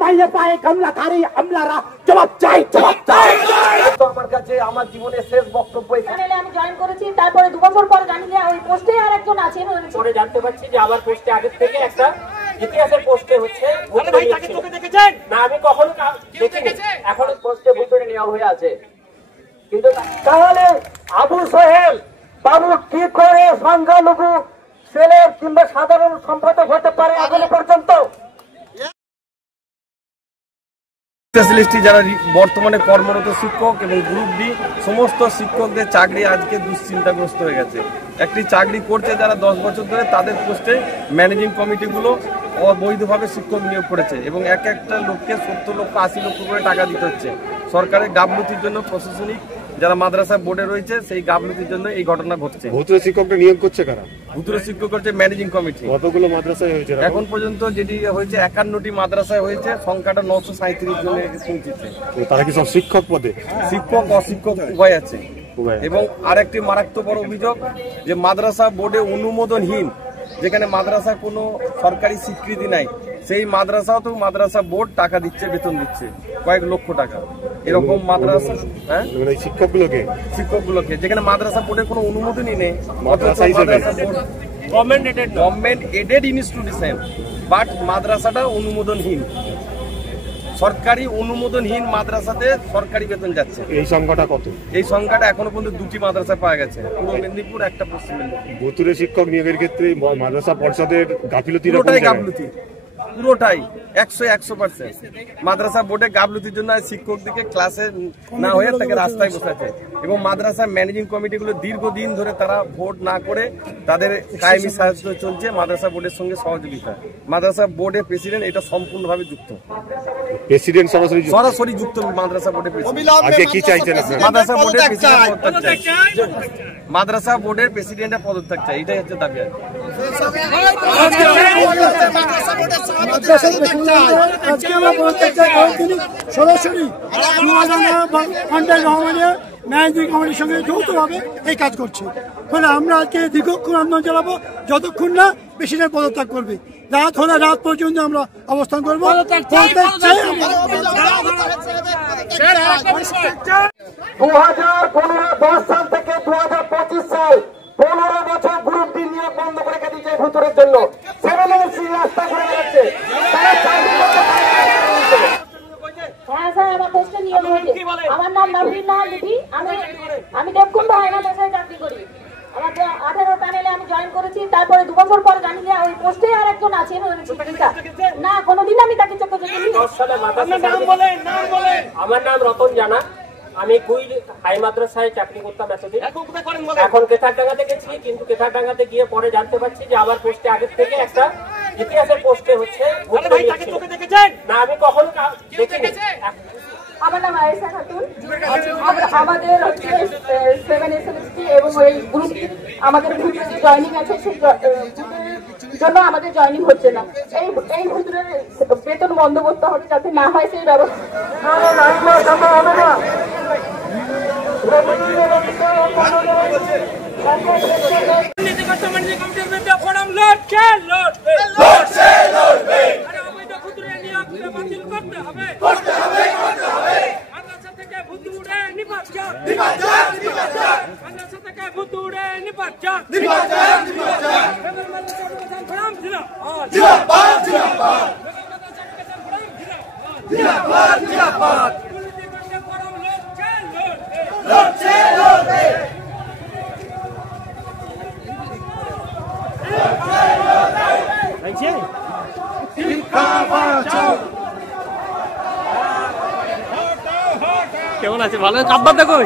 মাইয়ে পায়ে গামলাধারী আমলারা জবাব চাই, জবাব চাই। আমার কাছে আমার জীবনের শেষ বক্তব্য। এখানে আমি জয়েন করেছি, তারপরে 2 বছর পরে জানি যে ওই পোস্টে আরেকজন আছেন, পরে জানতে পারছি যে আবার পোস্টে আগের থেকে একটা ইতিহাসের পোস্টে হচ্ছে। না আমি কখনো দেখিনি, এখনো পোস্টে ভুতুড়ে নেওয়া হয়ে আছে। কিন্তু তাহলে আবু সোহেল বাবু কি করে সংখ্যালঘু ছেলে কিংবা সাধারণ সম্পাদক হতে পারে এখনো পর্যন্ত? যারা বর্তমানে কর্মরত শিক্ষক এবং গ্রুপ ডি সমস্ত শিক্ষকদের চাকরি আজকে দুশ্চিন্তাগ্রস্ত হয়ে গেছে। একটি চাকরি করছে যারা 10 বছর ধরে, তাদের পোস্টে ম্যানেজিং কমিটিগুলো অবৈধভাবে শিক্ষক নিয়োগ করেছে এবং একটা লোককে 70 লক্ষ 80 লক্ষ করে টাকা দিতে হচ্ছে। সরকারের গাফলতির জন্য প্রশাসনিক যারা মাদ্রাসা বোর্ডে রয়েছে সেই গাফলতির জন্য এই ঘটনা ঘটছে। ভুতুড়ে শিক্ষকরা নিয়োগ করছে কারা? ভুতুড়ে শিক্ষক হচ্ছে ম্যানেজিং কমিটি। কতগুলো মাদ্রাসায় হয়েছে এখন পর্যন্ত? যেটি হয়েছে 51টি মাদ্রাসায় হয়েছে, সংখ্যাটা 937 জনের পৌঁছেছে। তারা কি সব শিক্ষক পদে? শিক্ষক অশিক্ষক উভয় আছে। এবং আরেকটি মারাত্মক বড় অভিযোগ যে মাদ্রাসা বোর্ডে অনুমোদনহীন, যেখানে মাদ্রাসা কোনো সরকারি স্বীকৃতি নাই, সেই মাদ্রাসাও তো মাদ্রাসা বোর্ড টাকা দিচ্ছে, বেতন দিচ্ছে কয়েক লক্ষ টাকা। এরকম মাদ্রাসা শিক্ষকগুলোকে যেখানে মাদ্রাসা বোর্ডের কোনো অনুমোদনই নেই, গভর্নমেন্ট এডেড ইনস্টিটিউশন, বাট মাদ্রাসাটা অনুমোদনহীন। সরকারি অনুমোদনহীন মাদ্রাসাতে সরকারি বেতন যাচ্ছে। এই সংখ্যাটা কত? এই সংখ্যাটা এখনো পর্যন্ত 2টি মাদ্রাসা পাওয়া গেছে, পূর্ব মেদিনীপুর, একটা পশ্চিম মেদিনীপুর। ভুতুড়ে শিক্ষক নিয়োগের ক্ষেত্রে মাদ্রাসা পর্ষদের গাফিলতি পুরোটাই 100%। মাদ্রাসা বোর্ডে গাফলতির জন্য শিক্ষকদেরকে ক্লাসে না হয়ে তাকে রাস্তায় বসাচ্ছে এবং মাদ্রাসা ম্যানেজিং কমিটিগুলো দীর্ঘদিন ধরে তারা ভোট না করে তাদের কায়েমি সাহায্য চলছে মাদ্রাসা বোর্ডের সঙ্গে সহযোগিতা। মাদ্রাসা বোর্ডের প্রেসিডেন্ট এটা সম্পূর্ণভাবে যুক্ত, প্রেসিডেন্ট সরাসরি যুক্ত মাদ্রাসা বোর্ডের প্রেসিডেন্ট। আজকে কি চাইছেন আপনারা? মাদ্রাসা বোর্ডের প্রেসিডেন্ট মাদ্রাসা বোর্ডের প্রেসিডেন্টের পদত্যাগ চাই, এটাই হচ্ছে দাবি। সরাসরি ম্যানেজিং কমিটির সঙ্গে যৌথভাবে এই কাজ করছে। ফলে আমরা আজকে দীর্ঘক্ষণ আন্দোলন চালাবো যতক্ষণ না প্রেসিডেন্ট পদত্যাগ করবে। রাত হলে রাত পর্যন্ত আমরা অবস্থান করবো। 2015-10 সাল থেকে 2025 সাল 15 বছর গ্রুপ ডি নিয়োগ বন্ধ করে রেখে দিয়েছে ভুতুড়ের জন্য। 7LC রাস্তা করে যাচ্ছে, তারা চাকরি করতে পারে। হ্যাঁ স্যার, আমার পোস্টে নিয়োগ হয়েছে। আমার নাম নাবিনা লিপি, আমি দেবকুণ্ড হায়না পেশায় চাকরি করি। আমার 18 প্যানেলে আমি জয়েন করেছি, তারপরে 2 বছর পরে জানি যে ওই পোস্টে আরেকজন আছেন। না কোনোদিন আমি তাকে চোখে দেখিনি। আমার নাম রতন জানা, আমি কুইল হাই মাদ্রাসায় চাকরি করতাম এতদিন। এখন কেথারডাঙ্গাতে গেছি, কিন্তু কেথারডাঙ্গাতে গিয়ে পরে জানতে পারছি যে আবার পোস্টে আগের থেকে একটা ইতিহাসের পোস্টে হচ্ছে। না আমি কখনো দেখিনি। আমার নাম আয়েশা খাতুন। আমাদের হচ্ছে 7SLST এবং ওই গ্রুপ আমাদের গ্রুপে জয়েনিং আছে, সেই জন্য আমাদের জয়েনিং হচ্ছে না। এই ভুতুরের বেতন বন্ধ করতে হবে, যাতে না হয় সেই ব্যবস্থা। কেমন আছে? ভালো কাব্বা দেখো।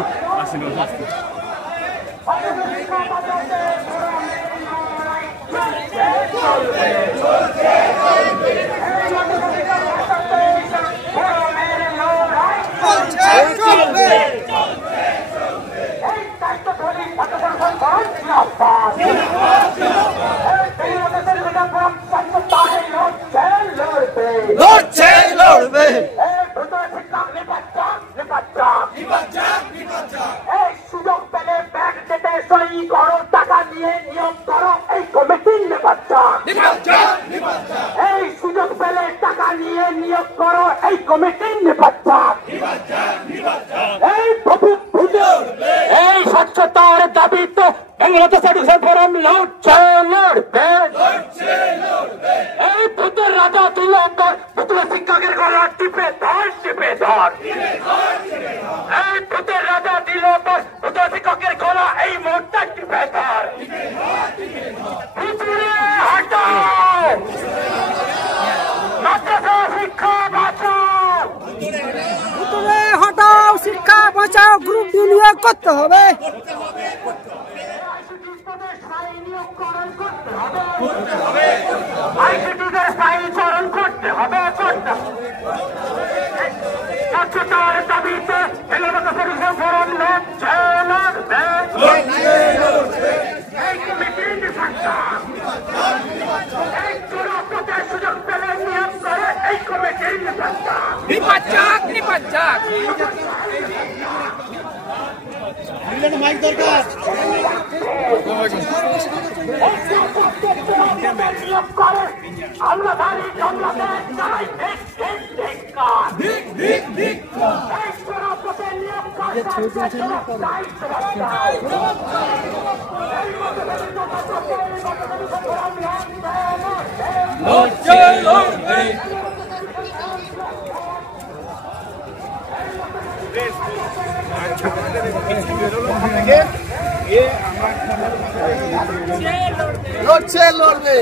সুযোগ পেলে ব্যাংক থেকে সই করো, টাকা নিয়ে নিয়ম করো, এই কমিটির নেপাচ্ছা। এই সুযোগ পেলে টাকা নিয়ে নিয়োগ করো এই কমিটির নির্বাচক এই এই স্বচ্ছতার দাবিতে বাংলাদেশ এডুকেশন ফোরাম লড়ছে লড়বে এই ভূতের রাজা তুলঙ্কর ভূতুয়া শিক্ষকের গলা টিপে ধর এই ভূতের রাজা তুলঙ্কর ভূতুয়া শিক্ষকের গলা এই মুহূর্তে টিপে ধর ভূতুরে হটাও মাদ্রাসা শিক্ষা বাঁচাও ভূতুরে হটাও শিক্ষা বাঁচাও গ্রুপ ডি নিয়োগ করতে হবে আইসিটিদের স্থায়ীকরণ করতে হবে স্বচ্ছতার দাবিতে বাংলাদেশ এডুকেশন ফোরাম লড়ছে লড়বে এই কমিটির নির্বাচক এই চূড়ান্তদের সুযোগ পেলে নিয়োগ করে এই কমিটির নির্বাচক মাইক দরকার আমরা দাঁড়ি জমলাতে চাই লড়বে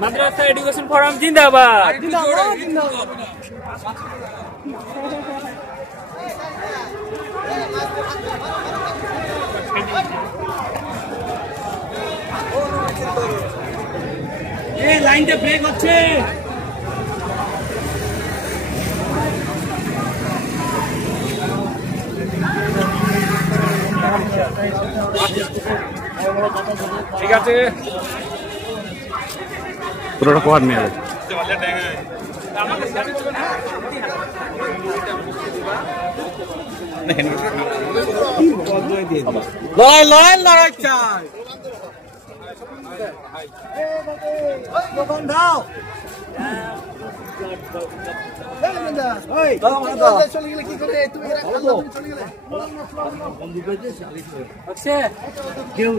মাদ্রাসা এডুকেশন ফোরাম জিন্দাবাদ এই লাইনটা ব্রেক হচ্ছে ঠিক আছে পুরোটা কভার নিয়ে যাবে লড়াই চাই দাও চলে গেলে কি করে তুমি চলে গেলে কেউ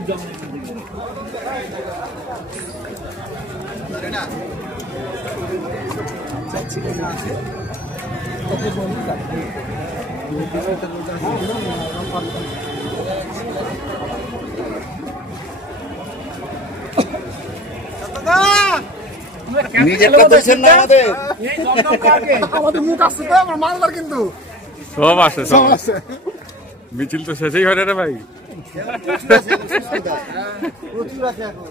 আমাদের মুখ আসছে তো আমার মালদার কিন্তু সব আসে মিছিল তো শেষই হয় রে ভাই প্রচুর আছে এখন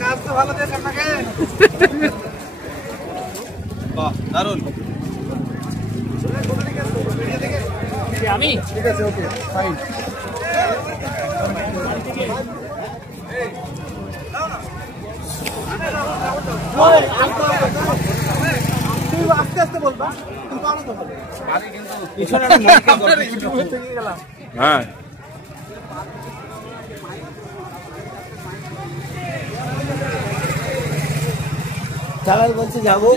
কাজ তো ভালো দেখ আপনাকে দারুন আমি ঠিক আছে ওকে ফাইন আস্তে আস্তে বলবা হ্যাঁ চালাল বলছে যাবো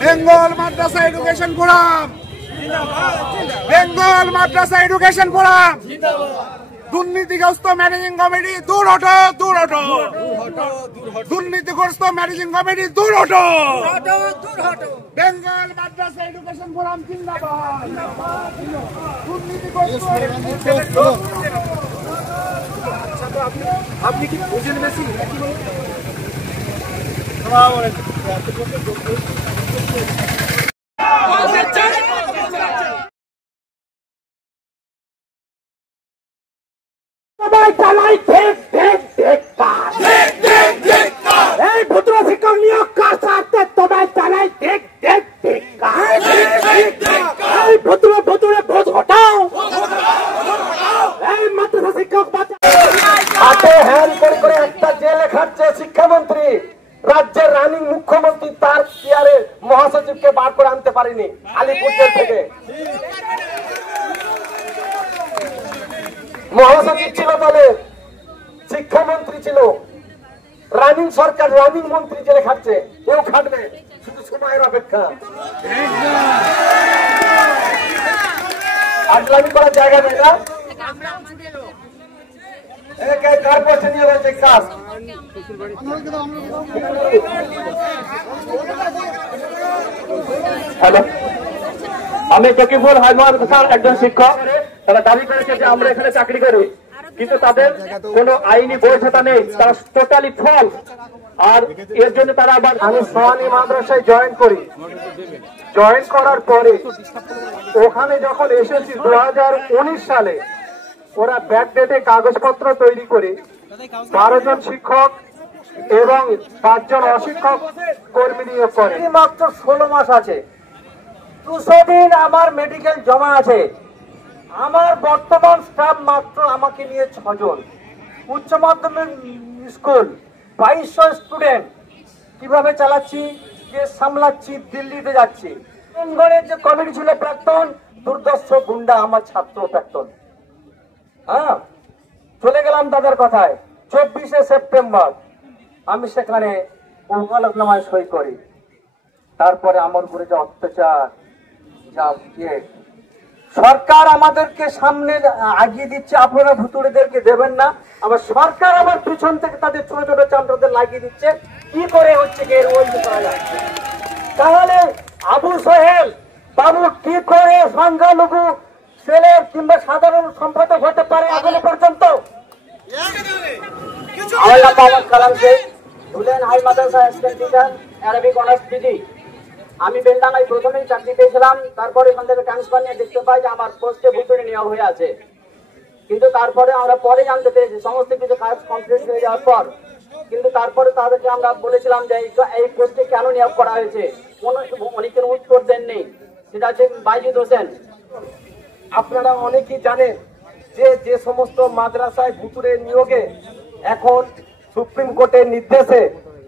বেঙ্গল মাদ্রাসা এডুকেশন ফোরাম বেঙ্গল মাদ্রাসা এডুকেশন ফোরাম দুর্নীতিগ্রস্ত ম্যানেজিং কমিটি দূর হটো দূর হটো দুর্নীতিগ্রস্ত ম্যানেজিং কমিটি দূর হটো বেঙ্গল মাদ্রাসা এডুকেশন ফোরাম জিন্দাবাদ আপনি কি বুঝেন বেশি চালাই এই ভূতুয়া শিক্ষক নিয়োগ কার সাথে তোমায় চালাই দেখ মহাসচিবকে বার করে আনতে পারিনি আলিপুর জেল থেকে। মহাসচিব ছিল দলের, শিক্ষামন্ত্রী ছিল, রানিং সরকার, রানিং মন্ত্রী জেলে খাটছে, এও খাটবে, শুধু সময়ের অপেক্ষা। আজলামি করার জায়গা নেই না। কার পয়সা নিয়ে রয়েছে কাজ? হ্যালো, আমি জকিপুর হাই মাদ্রাসার একজন শিক্ষক। তারা দাবি করেছে যে আমরা এখানে চাকরি করি, কিন্তু তাদের কোনো আইনি বৈধতা নেই, তারা টোটালি ফলস। আর এর জন্য তারা আবার, আমি সোহানী মাদ্রাসায় জয়েন করি, জয়েন করার পরে ওখানে যখন এসেছি 2019 সালে, ওরা ব্যাকডেটে কাগজপত্র তৈরি করে 12 জন শিক্ষক এবং 5 জন অশিক্ষক কর্মী নিয়োগ করে। মাত্র 16 মাস আছে, 200 দিন আমার মেডিকেল জমা আছে। আমার বর্তমান স্টাফ মাত্র আমাকে নিয়ে 6 জন। উচ্চ মাধ্যমিক স্কুল 2200 স্টুডেন্ট কিভাবে চালাচ্ছি, কে সামলাচ্ছি, দিল্লিতে যাচ্ছি। বেঙ্গলের যে কমিটি ছিল প্রাক্তন, দুর্দর্শ গুন্ডা আমার ছাত্র প্রাক্তন। হ্যাঁ, চলে গেলাম তাদের কথায়। 24শে সেপ্টেম্বর আমি সেখানে ওকালতনামায় সই করি। তারপরে আমার উপরে যে অত্যাচার, যা সরকার আমাদেরকে সামনে আগিয়ে দিচ্ছে, আপনারা ভুতুড়েদেরকে দেবেন না, আবার সরকার আবার পিছন থেকে তাদের ছোট ছোট চামড়াদের লাগিয়ে দিচ্ছে। কি করে হচ্ছে কি এর ওই করা যাচ্ছে? তাহলে আবু সোহেল বাবু কি করে সংখ্যালঘু ছেলে কিংবা সাধারণ সম্পাদক হতে পারে এখনো পর্যন্ত? High madrasa assistant teacher, Arabic honours PG. আমি বেলডাঙ্গায় প্রথমেই চাকরি পেয়েছিলাম, তারপরে এখান থেকে ট্রান্সফার নিয়ে দেখতে পাই যে আমার পোস্টে ভুতুড়ে নেওয়া হয়ে আছে। কিন্তু তারপরে আমরা পরে জানতে পেরেছি সমস্ত কিছু কাজ কমপ্লিট হয়ে যাওয়ার পর, কিন্তু তারপরে তাদেরকে আমরা বলেছিলাম যে এই পোস্টে কেন নিয়োগ করা হয়েছে, অনেকের উত্তর দেননি। সেটা হচ্ছে বাইজিদ হোসেন। আপনারা অনেকেই জানেন যে যে সমস্ত মাদ্রাসায় ভুতুড়ে নিয়োগে এখন সুপ্রিম কোর্টের নির্দেশে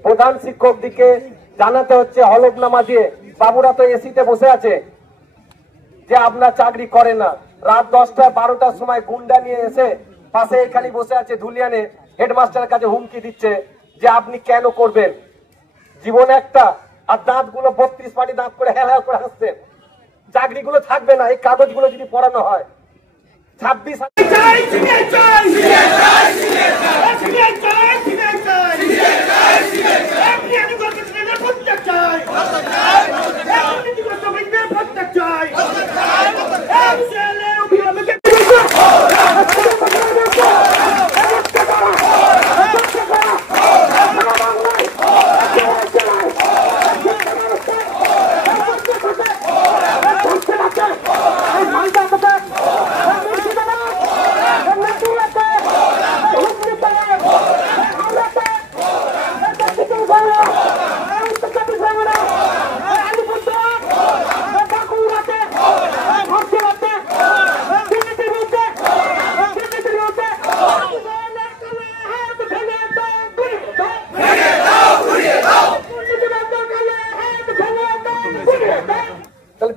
প্রধান শিক্ষক দিকে জানাতে হচ্ছে হলফনামা দিয়ে। বাবুরা তো এসিতে বসে আছে যে আপনার চাকরি করে না। রাত 10টা 12টার সময় গুন্ডা নিয়ে এসে পাশে এখানে বসে আছে ধুলিয়ানে, হেডমাস্টারের কাছে হুমকি দিচ্ছে যে আপনি কেন করবেন, জীবন একটা। আর দাঁতগুলো 32 পাটি দাঁত করে হেলা করে হাসছে। চাকরিগুলো থাকবে না এই কাগজগুলো যদি পড়ানো হয়। 26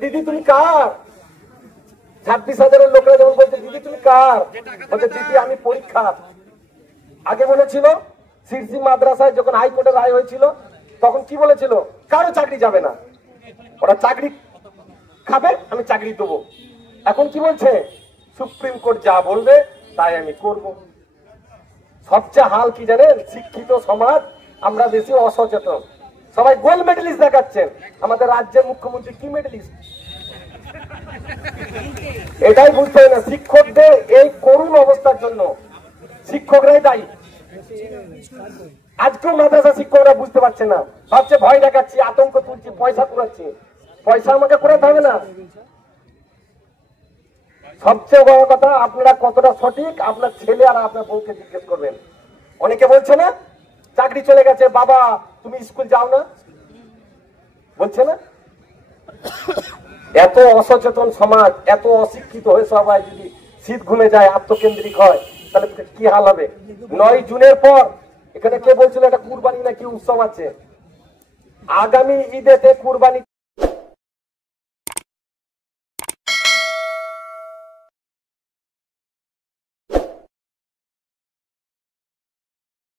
দিদি তুমি কার? 26,000 লোকরা যেমন বলছে দিদি তুমি কার, বলছে দিদি আমি পরীক্ষা। আগে বলেছিল সিরসি মাদ্রাসায় যখন হাইকোর্টের রায় হয়েছিল তখন কি বলেছিল, কারো চাকরি যাবে না, ওরা চাকরি খাবে, আমি চাকরি দেবো। এখন কি বলছে, সুপ্রিম কোর্ট যা বলবে তাই আমি করব। সবচেয়ে হাল কি জানেন, শিক্ষিত সমাজ আমরা বেশি অসচেতন। সবাই গোল্ড মেডেলিস্ট দেখাচ্ছেন, আমাদের রাজ্যের মুখ্যমন্ত্রী কি মেডেলিস্ট এটাই বুঝতে হয় না। শিক্ষকদের এই করুণ অবস্থার জন্য শিক্ষকরাই দায়ী। আজকেও মাদ্রাসা শিক্ষকরা বুঝতে পারছে না, ভাবছে ভয় দেখাচ্ছি, আতঙ্ক তুলছি, পয়সা কুড়াচ্ছি। পয়সা আমাকে কুড়াতে হবে না। সবচেয়ে বড় কথা, আপনারা কতটা সঠিক আপনার ছেলে আর আপনার বউকে জিজ্ঞেস করবেন। অনেকে বলছে না চাকরি চলে গেছে, বাবা তুমি স্কুল যাও না, বলছে না। এত অসচেতন সমাজ, এত অশিক্ষিত হয়ে সবাই যদি শীত ঘুমে যায়, আত্মকেন্দ্রিক হয়, তাহলে কি হাল হবে। 9 জুনের পর এখানে কে বলছিল একটা কুরবানি নাকি উৎসব আছে, আগামী ঈদেতে কুরবানি